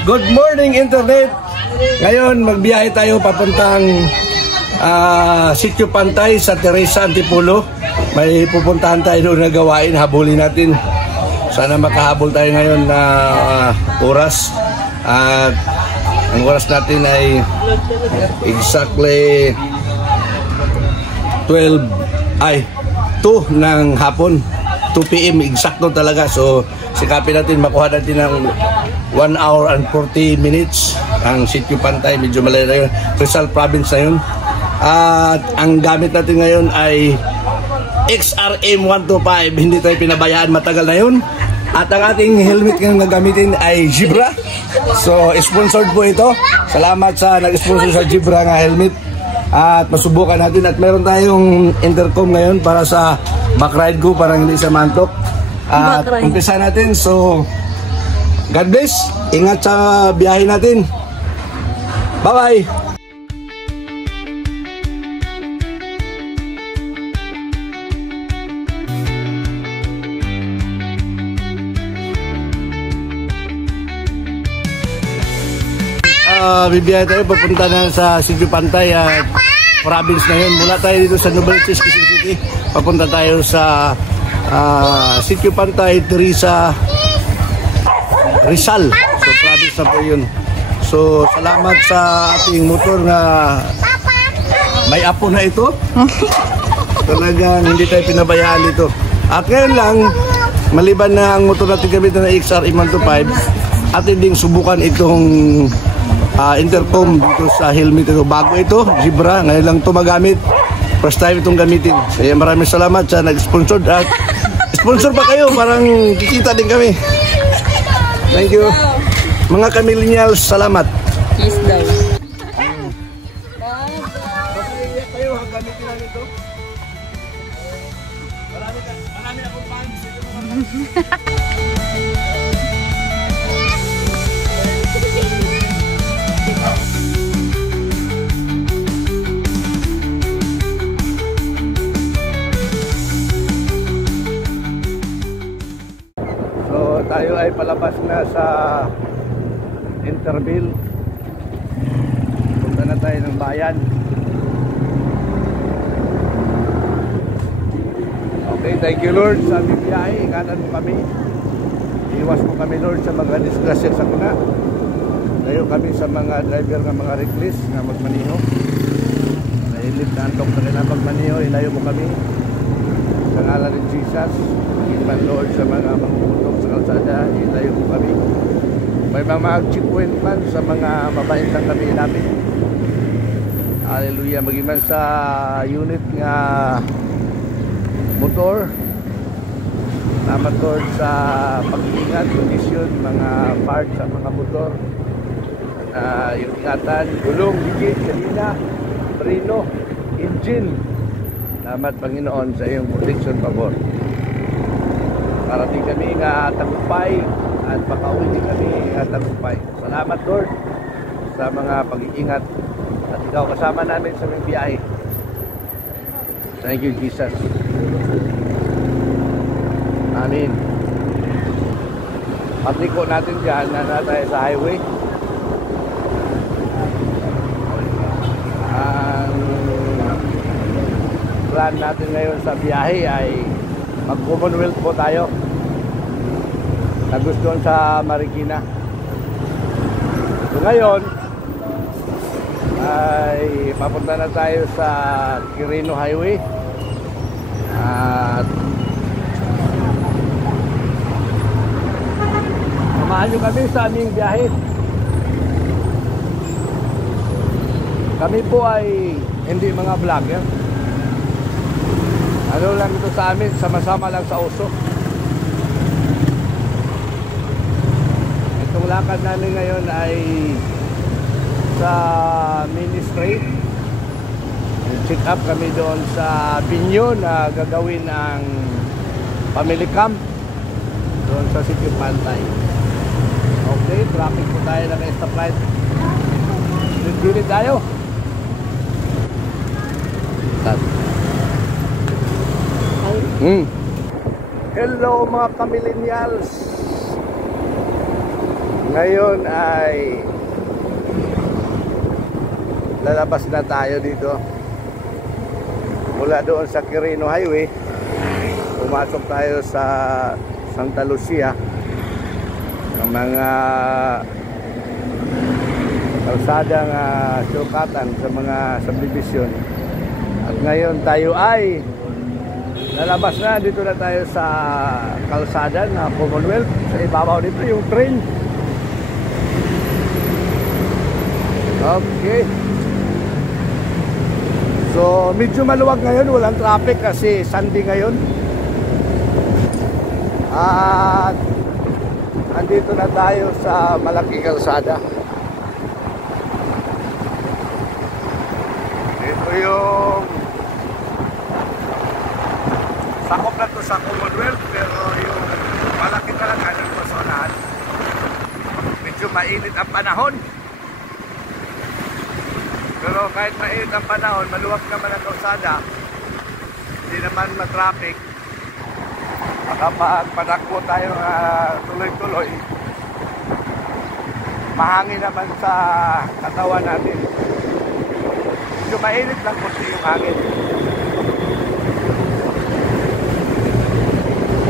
Good morning internet. Ngayon magbiyahe tayo papuntang Sitio Pantay sa Teresa Antipolo. May pupuntahan tayo doon na gawain, habulin natin. Sana makahabol tayo ngayon na oras. At ang oras natin ay exactly 2 ng hapon. 2 PM exacto talaga. So sikapin natin makuha natin ng 1 hour and 40 minutes ang Sitio Pantay. Medyo malayo yun, Rizal Province na yun. At ang gamit natin ngayon ay XRM 125. Hindi tayo pinabayaan, matagal na yun. At ang ating helmet ngayon na gamitin ay Zebra. So sponsored po ito. Salamat sa nag-sponsor sa Zebra nga helmet. At masubukan natin. At meron tayong intercom ngayon para sa backride ko, parang hindi sa mantok. At umpisa natin. So God bless. Ingat sa biyahe natin. Bye-bye. Bibiyahe tayo, papunta na sa Sitio Pantay at province na yun. Mula tayo dito sa Novaliches, Quezon City. Papunta tayo sa Sitio Pantay, Teresa, Rizal. So province na po yun. So salamat sa ating motor na may apo na ito. Talagang hindi tayo pinabayaan dito. At ngayon lang, maliban na ang motor natin gamitin na XRM 125, atin ding subukan itong intercom dito sa helmet ito. Bago ito, Zebra, ngayon lang ito magamit. First time itong gamitin. Kaya maraming salamat sa nag-sponsor. At sponsor pa kayo, parang kikita din kami. Thank you. Mga kamillennials, salamat. Peace daw. Kayo, gamitin lang ito. Marami akong fans. Tayo ay palabas na sa Interville. Punta na tayo ng bayan. Okay, thank you Lord sa aming biyahe. Ingatan mo kami. Iwas mo kami Lord sa mga disgrasya sa kuna. Tayo kami sa mga driver ng mga reckless na magmaniho. Nahilip na antok na nila magmaniho. Ilayo mo kami. Sa ngalan ni Jesus, iman Lord sa mga mangutok sa kalsada, ilayo mo kami. May mga checkpoint man sa mga mabait lang kami namin. Hallelujah. Magiman sa unit nga motor. Salamat Lord sa pag-ingat, kondisyon, mga parts sa mga motor. Yung ingatan, gulong, higit, kanina, preno, engine. Salamat Panginoon sa iyong protection, pabor. Para di kami nga tagumpay at makauwi din kami nga tagumpay. Salamat Lord sa mga pag-iingat at ikaw kasama namin sa aming biyahe. Thank you Jesus. Amen. Patliko natin dyan na tayo sa highway. Plan natin ngayon sa biyahe ay mag-Commonwealth po tayo. Nagustuhan sa Marikina. So ngayon ay papunta na tayo sa Quirino Highway. At samahan nyo kami sa aming biyahe. Kami po ay hindi mga vlogger. Ano lang ito sa amin, sama-sama lang sa uso. Itong lakad namin ngayon ay sa ministry. Check up kami doon sa Binyo na gagawin ang family camp doon sa Sitio Pantay. Okay, traffic po tayo na may stoplight. Dili tayo. Hello mga kamillennials. Ngayon ay lalabas na tayo dito mula doon sa Quirino Highway. Pumasok tayo sa Santa Lucia ng mga kalsadang sukatan sa mga subdivision. At ngayon tayo ay lalabas na, dito na tayo sa kalsada na Commonwealth. Sa ibabaw dito yung train. Okay. So medyo maluwag ngayon, walang traffic kasi Sunday ngayon. At andito na tayo sa malaking kalsada. Ito yung sakop na to sa Commonwealth, pero yung malaki talaga ng personal. Medyo mainit ang panahon. Pero kahit mainit ang panahon, maluwag naman ang kalsada. Hindi naman matraffic. Makapagpadakbo tayo tuloy-tuloy. Mahangin naman sa katawan natin. Medyo mainit lang kasi yung hangin.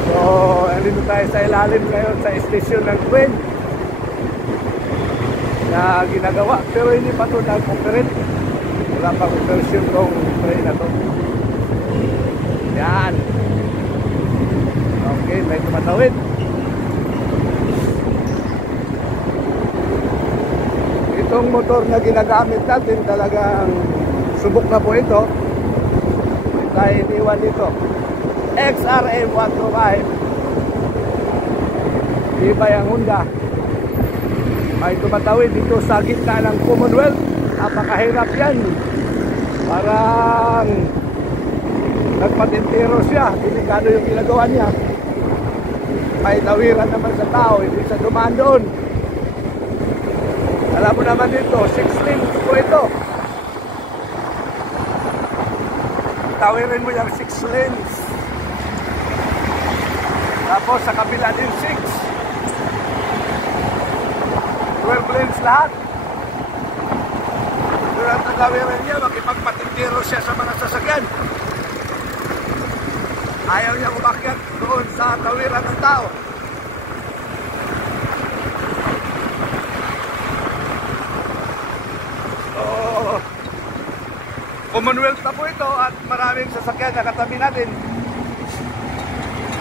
So, andito tayo sa ilalim ngayon sa estasyon ng train na ginagawa, pero hindi pa ito nag-operate. Wala pang operasyon tong train na ito. Yan. Okay, may tumatawid. Itong motor na ginagamit natin, talagang subok na po ito. Tayo iniwan dito. XRM 125. Iba yung Honda. May tumatawid dito sa gitna ng Commonwealth. Napakahirap yan. Parang nagpatintero siya. Delikado yung ginagawa niya. May tawiran naman sa tao, hindi sa dumaan doon. Alam mo naman dito, 6 lanes po ito. Tawirin mo yung 6 lanes. Tapos sa kabila din 6. 12 lanes lahat. Durang tagawiran niya, makipagpatintero siya sa mga sasakyan. Ayaw niya umakyat doon sa tawiran ng tao. So, Commonwealth na po ito at maraming sasakyan na katabi natin.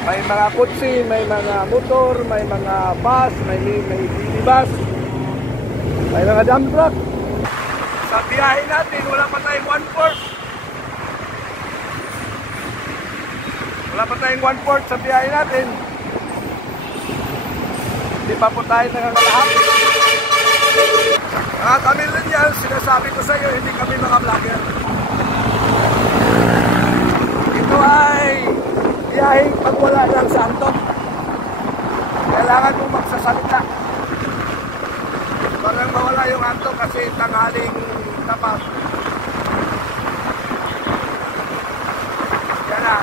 May mga kutsi, may mga motor, may mga bus, may minibus, may mga dump truck. Sa biyahe natin, wala pa tayong 1/4. Wala pa tayong 1/4 sa biyahe natin. Hindi pa po tayo nangangalahap. Mga kamillennials, sinasabi ko sa iyo, hindi kami mga vlogger. Ito ay biyaheng pag wala ng santo. Kailangan mong magsasalita. Parang mawala yung anto kasi tanghaling tapat. Yan na.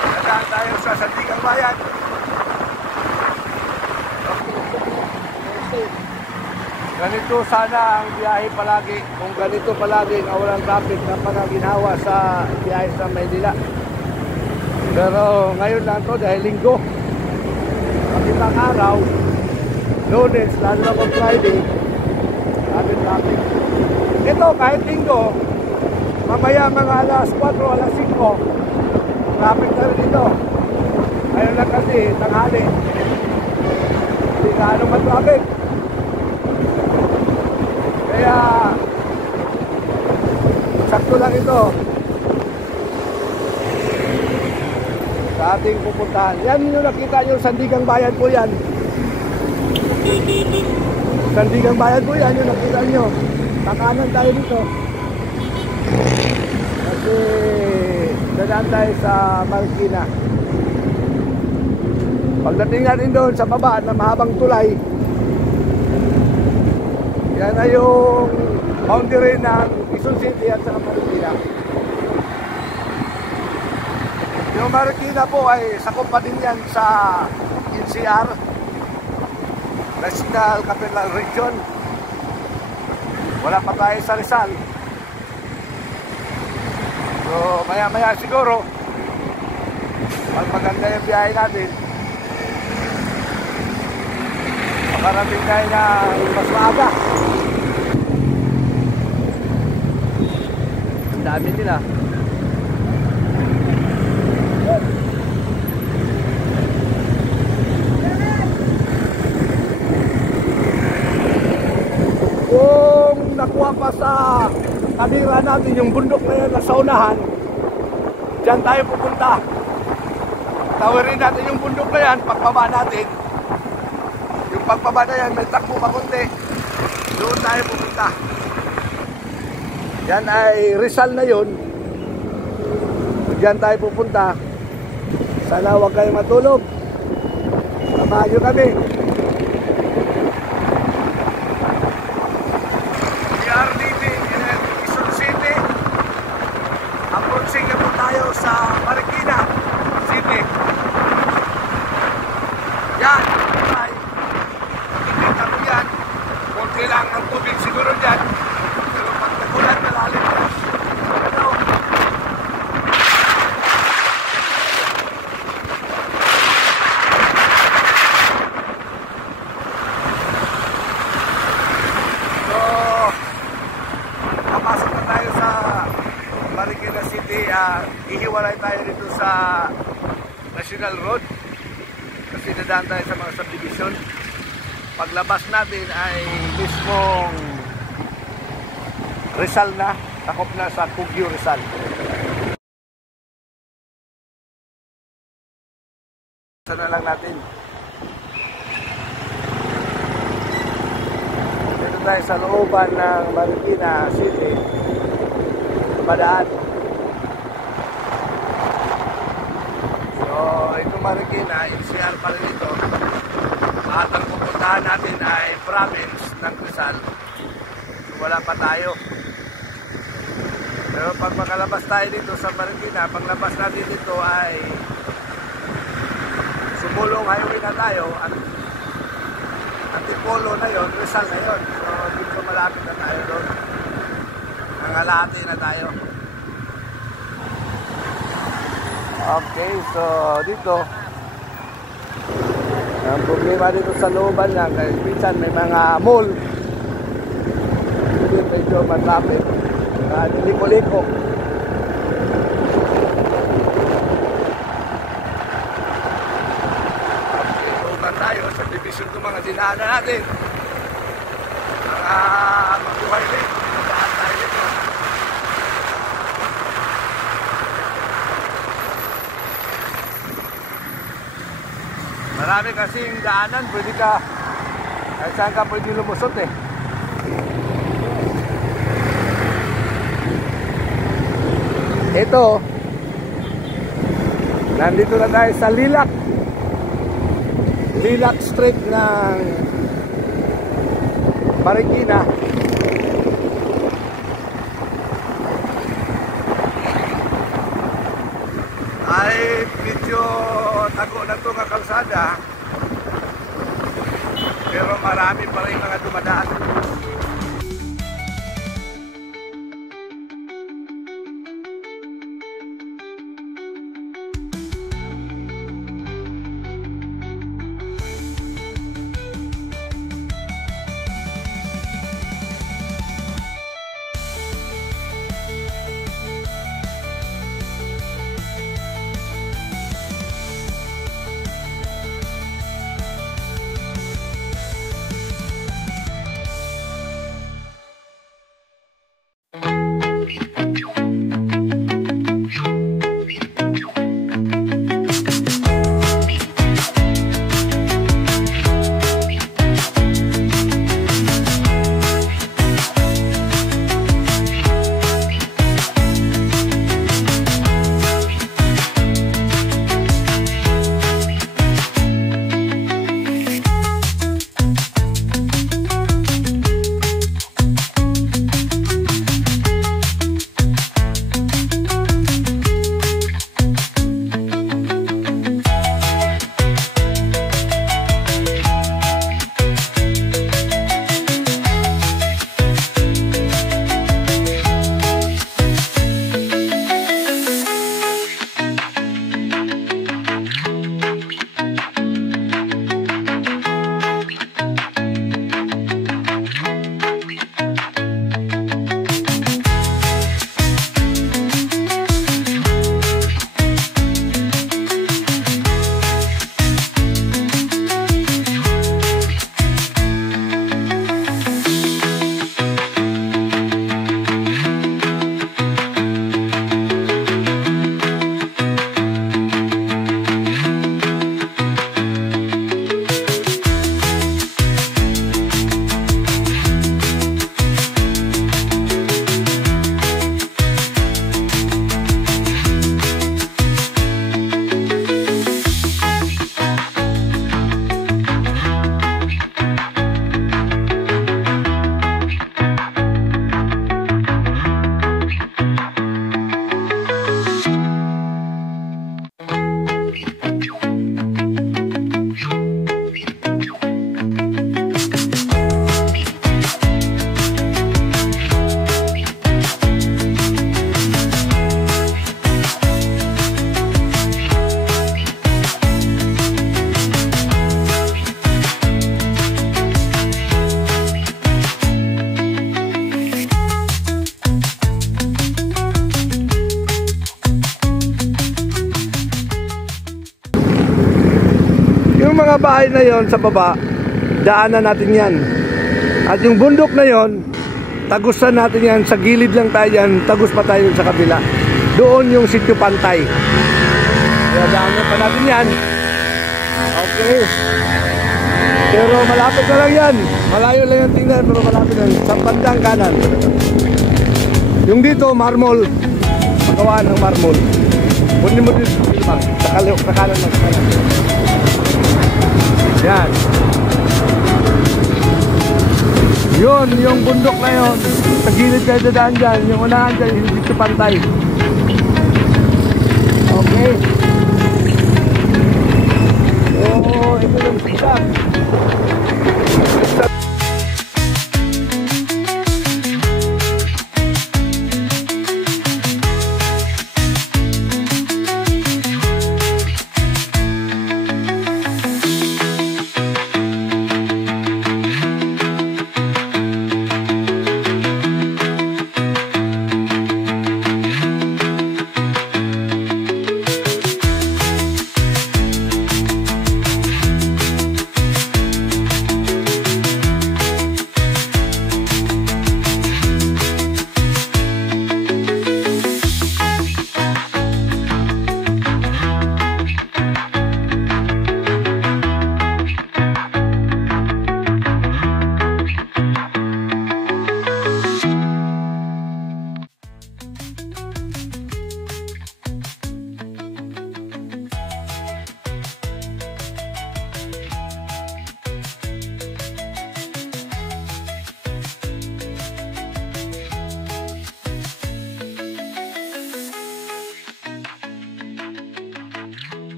Nandaan tayo sa Sandigang Bayan. Ganito sana ang biyahe palagi. Kung ganito palagi na walang traffic na panaginawa sa biyahe sa Maynila. Pero ngayon lang to dahil linggo. Pagkitang araw, Lunes, lalo na kung Friday, natin traffic. Ito kahit linggo, mamaya mga alas 4, alas 5, traffic na rin ito. Ngayon lang kasi, tanghali. Hindi na anong matraffic. Kaya, sakto lang ito. Sa ating pupuntahan. Yan yung nakita nyo, Sandigang Bayan po yan. Sandigang Bayan po yan, yung nakita nyo. Takanan tayo dito. Kasi dadaan tayo sa Marikina. Pagdating natin doon sa baba na mahabang tulay, yan na yung boundary ng Quezon City at sa Marikina. Yung Marikina po ay sakop pa din yan sa NCR, National Capital Region. Wala pa tayo sa Rizal. So maya maya siguro pag maganda yung biyahe natin, makarating tayo na mas maaga. Ang dami nila. Kung nakuha pa sa kamera natin yung bundok na yan sa unahan, dyan tayo pupunta. Tawarin natin yung bundok na yan, pagbaba natin. Yung pagbaba na yan, may takbo pa konti. Doon tayo pupunta. Yan ay Rizal na yun. Diyan tayo pupunta. Sana huwag kayo matulog. Samahan nyo kami. PRDB in Quezon City. Approaching na po tayo sa Marikina City. Yan. Ay, makikita mo yan. Kunti lang ang tubig siguro dyan. Pero pag nagulan, malalim na. Ano? So, papasok na tayo sa Marikina City. Ihiwalay tayo dito sa National Road. Kasi dadaan tayo sa mga subdivision. Paglabas natin ay mismong Rizal na, takop na sa Kugyo Rizal. Sana lang natin. Dito tayo sa looban ng Marikina City. Madaan. So, ito Marikina, NCR pa rin ito. At ang pupuntahan natin ay province ng Rizal. So, wala pa tayo. Pero pag makalabas tayo dito sa Marikina, paglabas natin dito ay Sumulong highway na tayo. Antipolo na yon, Rizal na yon. So dito malapit na tayo doon. Nangalati na tayo. Okay, so dito ang problema dito sa looban lang kasi minsan may mga mall. Dito medyo matrapit. Niliko-liko. Tayo sa division ng mga dinaanan natin. Mabuhay rin. Daan tayo dito. Marami kasing daanan. Pwede ka, kahit saan ka pwede lumusot eh. Ito, nandito na tayo sa Lilac Street ng Marikina. Ay medyo tago na ito nga kalsada, pero marami pa rin mga dumadaan. mga bahay na yon sa baba, daanan natin yan. At yung bundok na yon, tagusan natin yan. Sa gilid lang tayo yan, tagus pa tayo sa kabila. Doon yung Sitio Pantay. Kaya daanan pa natin yan. Okay. Pero malapit na lang yan. Malayo lang yung tingnan, pero malapit lang. Sa bandang kanan. Yung dito, marmol. Pagawaan ng marmol. Kunin mo dito sa kanan ng kanan. Yan. Yun, yung bundok na yun. Sa gilid kayo dadaan dyan. Yung unahan dyan, yung Sitio Pantay. Okay. So, ito yung siya.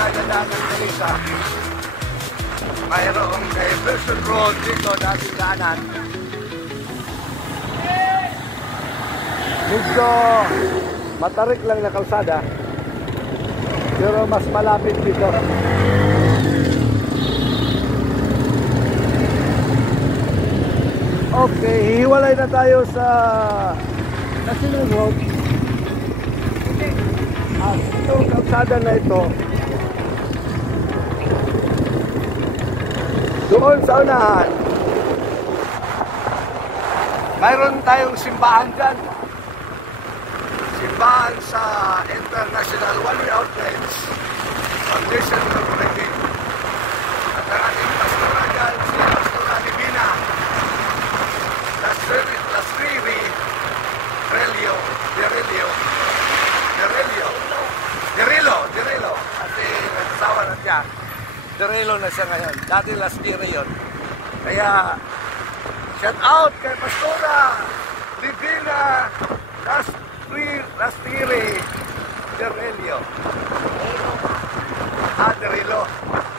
Kailangan Kalisa. Mayroong diversion road dito dating daanan. Medyo matarik lang na kalsada, pero mas malapit dito. Okay, hihiwalay na tayo sa National Road. Itong kalsada na ito, doon sa unahan, mayroon tayong simbahan dyan. Simbahan sa International One Way Outreach Foundation ng Philippines. At ang ating pastora dyan, si Pastora Divina Lasriri Derelo. Kasi nagsawa na siya. Derelo na siya ngayon. Dati Lasriri yun. Kaya, shout out kay Pastora Divina Lasriri Derelo.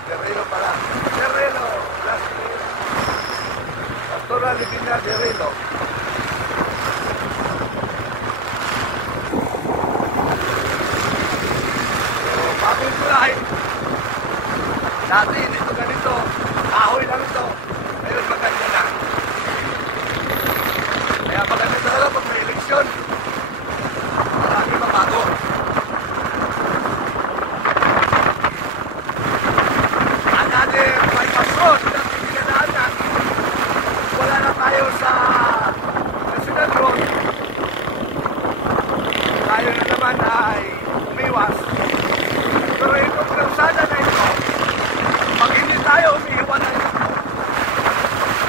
Derelo pala. Derelo Lasriri. Pastora Divina Derelo. Bagong tulay. Dati dito ganito, kahoy lang ito. Ngayon maganda na. Kaya maganda talaga pag may eleksyon. Marami mabago. Another may pasyon na pinadaan na. Wala na tayo sa National Road. Tayo na naman ay umiwas. Pero itong kalsada na ito, pag hindi tayo umiiwanan,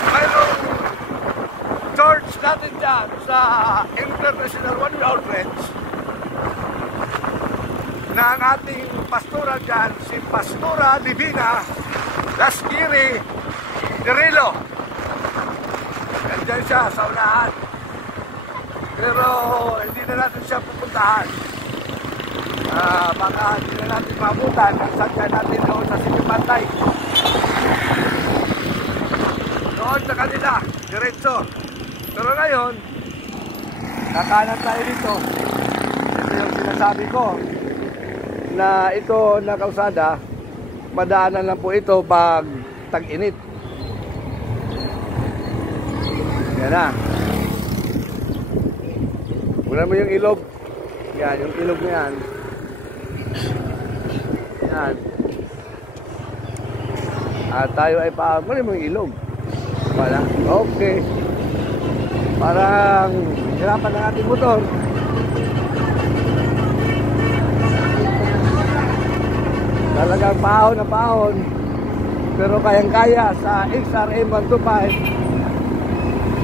mayroong church natin dyan sa International One Way Outreach na ang ating pastora dyan, si Pastora Divina Lasriri Derelo. Nandyan siya sa unahan. Pero hindi na natin siya pupuntahan. Baka hindi na natin maabutan ang sadya natin doon sa Sitio Pantay. Doon sa kanila, diretso. Pero ngayon, kakanan tayo dito. Ito yung sinasabi ko na ito na kalsada, madaanan lang po ito pag tag-init. Yan na. Muna mo yung ilog. Yan, yung ilog na yan. Yan. At tayo ay muna mo yung ilog. Wala. Okay. Parang hirapan ng ating motor. Talagang pahon na pahon. Pero kayang-kaya sa XRM 125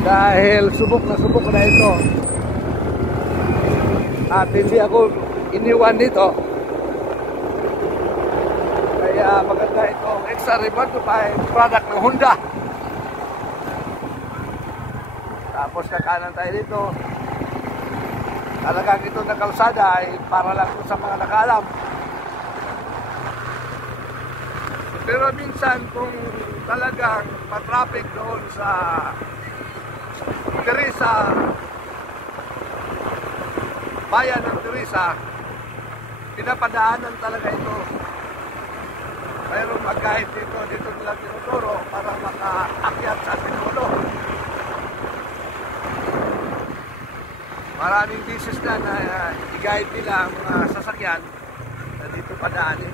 dahil subok na ito. At hindi ako iniwan dito. Kaya maganda itong XRM 125 product ng Honda. Tapos kakanan tayo dito. Talagang ito na kalsada ay para lang sa mga nakaalam. Pero minsan kung talagang pa-traffic doon sa Teresa, bayan ng Teresa, pinapadaanan talaga ito. Mayroong mag-guide dito nila tinuturo para makaakyat sa Pinuno. Maraming beses na i-guide nila ang mga sasakyan na dito padaanin.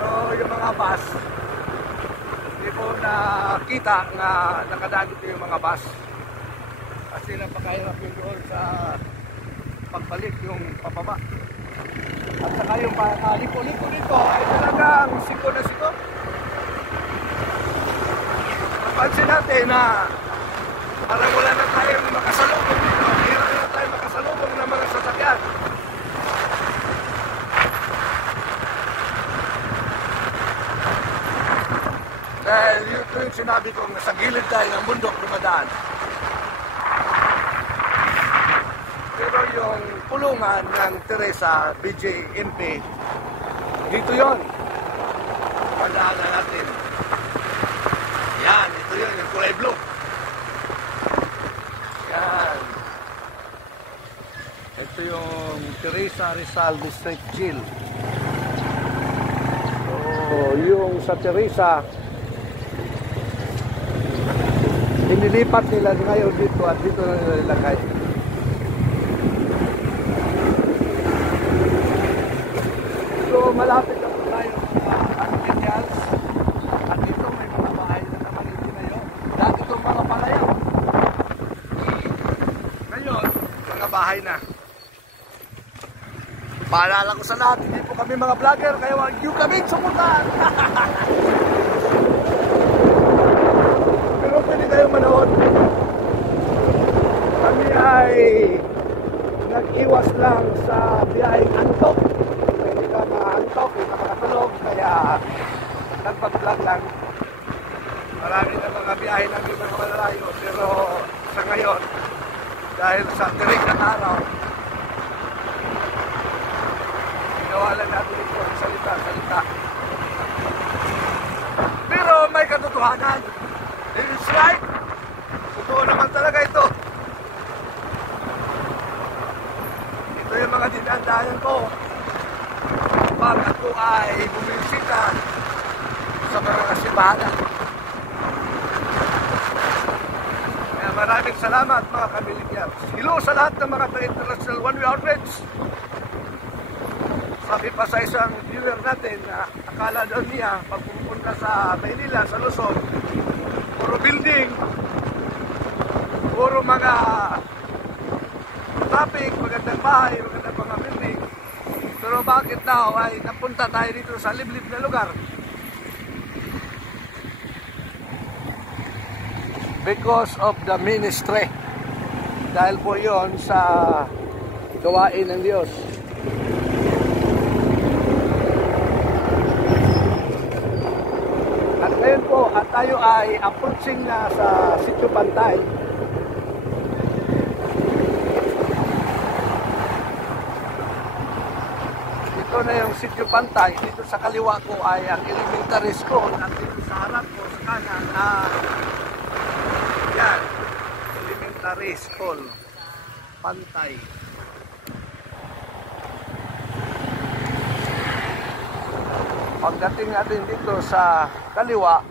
So yung mga bus, hindi ko nakita na nakadaan dito yung mga bus. Kasi napakahirap yung doon sa pagbalik yung pababa. At saka yung liko-liko nito ay talagang siko na siko. Napansin natin na parang wala na tayong makasalubong dito. Hirap na tayong makasalubong ng mga sasakyan. Dahil ito yung sinabi ko, nasa gilid tayo ng bundok dumadaan. Pero yung pulungan ng Teresa BJNP, dito yon. Padaanan natin. Yan, ito yun, yung kulay blue. Yan. Ito yung Teresa Rizal District Jail. So, yung sa Teresa, inilipat nila ngayon dito at dito na nila nilagay. So malapit na po tayo sa Angeles. At dito may mga bahay na naman itinayo. Dati itong mga palayaw. Ngayon, mga bahay na. Paalala ko sa lahat, hindi po kami mga vlogger, kaya wag niyo kami sumutan. Pero pwede kayo manood. Kami ay nag-iwas lang sa biyaheng antok. Hindi ka maantok, hindi ka makatulog, kaya nagpag-vlog lang. Marami na mga biyahe namin mga malalayo, pero sa ngayon, dahil sa tirik ng araw, ginawa lang natin ito, salita. Pero may katotohanan. It's right. Totoo naman talaga ito. Ito yung mga dinadayan ko pag ako ay bumisita sa mga simbahan. Kaya maraming salamat mga kamiligyan. Hello sa lahat ng mga international one-way outreach. Sabi pa sa isang viewer natin na akala daw niya pag pupunta sa Maynila, sa Luzon, puro building, puro mga traffic, magandang bahay, magandang mga building. Pero bakit daw ay napunta tayo dito sa liblib na lugar? Because of the ministry. Dahil po yon sa gawain ng Diyos. At ngayon po, at tayo ay approaching na sa Sitio Pantay. Sitio Pantay, dito sa kaliwa ko ay ang elementary school at dito sa harap ko sa kanan yan, elementary school Pantay. Pagdating natin dito sa kaliwa,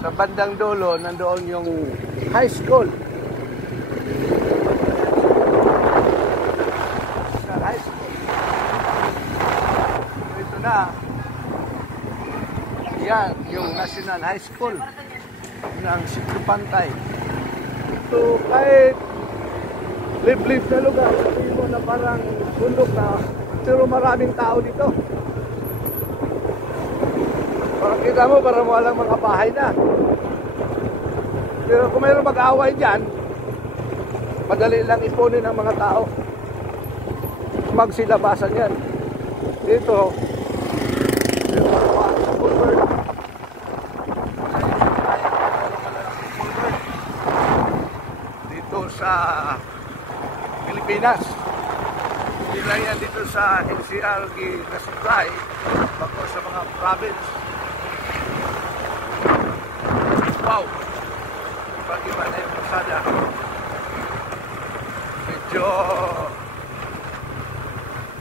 sa bandang dulo, nandoon yung high school. Sa high school. Ito na. Yan, yung National High School ng Sitio Pantay. Ito kahit liblib na lugar, sabihin mo na parang bundok na, pero maraming tao dito. Parang kita mo, parang walang mga bahay na. Pero kung mayroong mag-aaway dyan, madali lang ipunin ng mga tao. Magsilabasan yan. Dito, dito sa Pilipinas. Hindi lang yan dito sa NCR na-supply, bako sa mga province. Wow! Iba-iba na yung pasada. Medyo...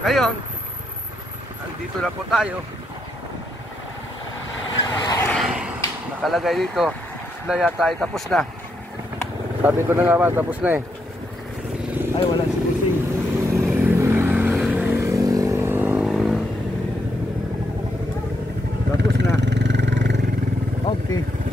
Ngayon, andito na po tayo. Nakalagay dito, na yata ay tapos na. Sabi ko na nga ba, tapos na eh. Ay, walang spacing. Tapos na. Okay.